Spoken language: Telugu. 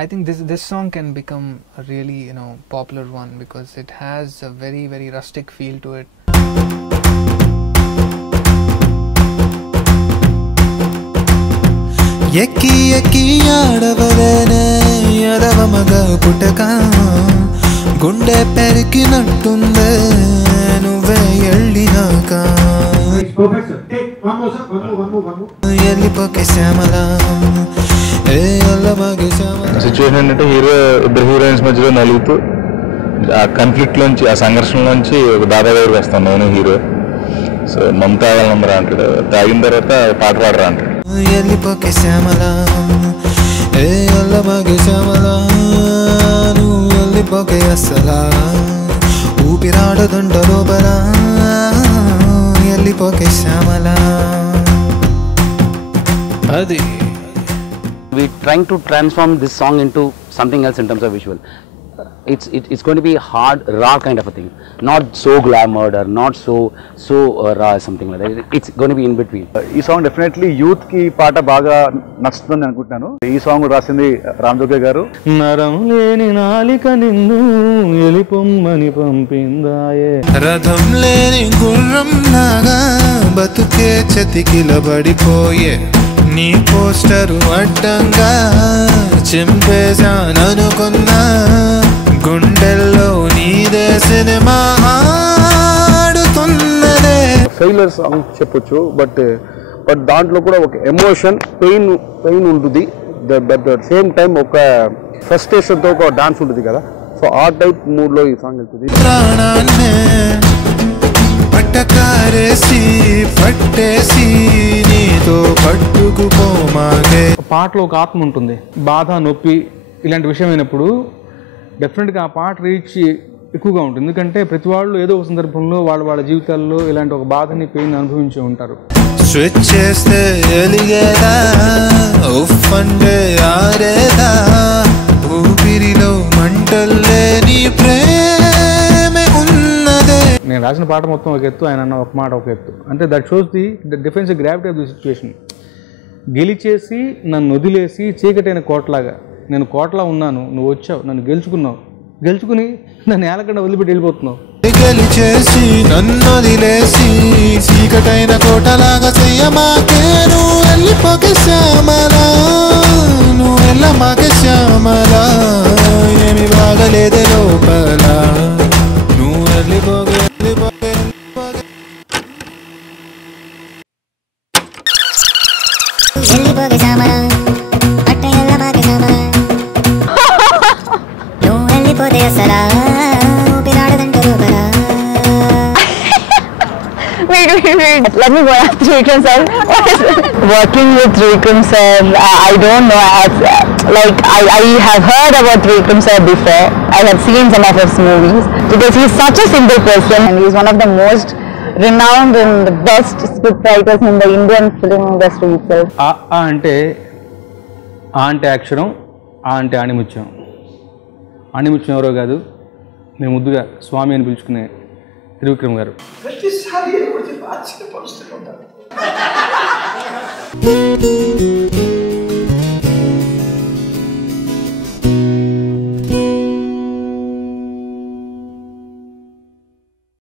I think this song can become a really, you know, popular one because it has a very, very rustic feel to it. ఎక్కి ఎక్కి ఆడవలేనే ఎడవ మగ పుట్టక గుండె పెరికినట్టుందే నువ్వే ఎళ్ళినాక ఎల్లిపోకే శ్యామల సిచ్యువేషన్ ఏంటంటే హీరో ఇద్దరు హీరోయిన్స్ మధ్యలో నలుగుతూ ఆ కన్ఫ్లిక్ట్ లోంచి ఆ సంఘర్షణలోంచి ఒక దాదా దగ్గరికి వస్తాను నేను హీరో. సో మమతా నంబర్ అంటాడు, తాగిన తర్వాత పాట పాడరా అంటాడు. ఎల్లిపోకే శ్యామల అల్లమగే శ్యామల నువ్వు ఎల్లిపోకే అసలా ఊపిరాడదుండ లోపల ఎల్లిపోకే శ్యామల. అది we trying to transform this song into something else in terms of visual. It's going to be hard, raw kind of a thing, not so glamoured or not so raw, something like that. It's going to be in between. ఈ సాంగ్ డెఫినెట్లీ యూత్ కి పాట బాగా నచ్చుతుంది అనుకుంటున్నాను. ఈ సాంగ్ రాసింది రామ్ జోగే గారు. నరం లేని నాలిక నిన్ను ఎలిపొమ్మని పంపిందాయే, రథం లేని గుర్రం లాగా బతుకే చతికిలబడిపోయే, నీ పోస్టరు అడ్డంగా చింపేశాననుకున్నా, గుండెల్లో నీదే సినిమా ఆడుతున్నదే. ఫెయిలర్ సాంగ్ చెప్పొచ్చు, బట్ దాంట్లో కూడా ఒక ఎమోషన్ పెయిన్ ఉంటుంది. బట్ సేమ్ టైం ఒక ఫ్రస్ట్రేషన్తో ఒక డాన్స్ ఉంటుంది కదా, సో ఆ టైప్ మూడ్లో ఈ సాంగ్ వెళ్తుంది. ప్రాణాన్నే పట్టకారేసి పట్టేసి నీతో పట్టుకుపోమాగే. పాటలో ఒక ఆత్మ ఉంటుంది, బాధ నొప్పి ఇలాంటి విషయం అయినప్పుడు డెఫినెట్గా ఆ పాట రీచ్ ఎక్కువగా ఉంటుంది. ఎందుకంటే ప్రతి వాళ్ళు ఏదో ఒక సందర్భంలో వాళ్ళ జీవితాల్లో ఇలాంటి ఒక బాధని పెయిన్ అనుభవించి ఉంటారు. స్విచ్ చేస్తే ఎలిగేదా ఉఫ్ అంటే ఆరేదా, ఊపిరిలో మంటల్లే నీ ప్రేమే ఉన్నదే. నేను రాసిన పాట మొత్తం ఒక ఎత్తు, ఆయన అన్న ఒక మాట ఒక ఎత్తు. అంటే that shows the difference gravity of the situation. గెలిచేసి నన్ను వదిలేసి చీకటైన కోటలాగా, నేను కోటలా ఉన్నాను, నువ్వు వచ్చావు, నన్ను గెలుచుకుని నన్ను ఏలకుండా వదిలిపెట్టి వెళ్ళిపోతున్నావు. గెలిచేసి నన్ను వదిలేసి చీకటైన కోటలాగా చెయ్యమాకే, నువ్వు వెళ్ళిపోకే శ్యామల, నువ్వు వెళ్ళమాకే శ్యామల, ఏమి బాగలేదే లోపల, నువ్వు వెళ్ళిపోకే వెళ్ళిపోకే వెళ్ళిపోకే శ్యామల, అట్ట వెళ్ళమాకే శ్యామల, నువ్వు వెళ్ళిపోతే అసలా ఊపిరాడదంట లోపల. Wait. Let me go ask Vikram sir. Working with Vikram sir, I don't know. I have heard about Vikram sir before. I have seen some of his movies because he is such a simple person and he is one of the most renowned and the best script writers in the Indian film industry itself. ఆ అంటే అక్షరం, ఆ అంటే ఆణిముత్యం. ఆణిముత్యం ఎవరో కాదు, మేము ముద్దుగా స్వామి అని పిలుచుకునే త్రివిక్రమ్ గారు. ప్రతిసారి ఆశ్చర్యపరుస్తూ ఉంటారు.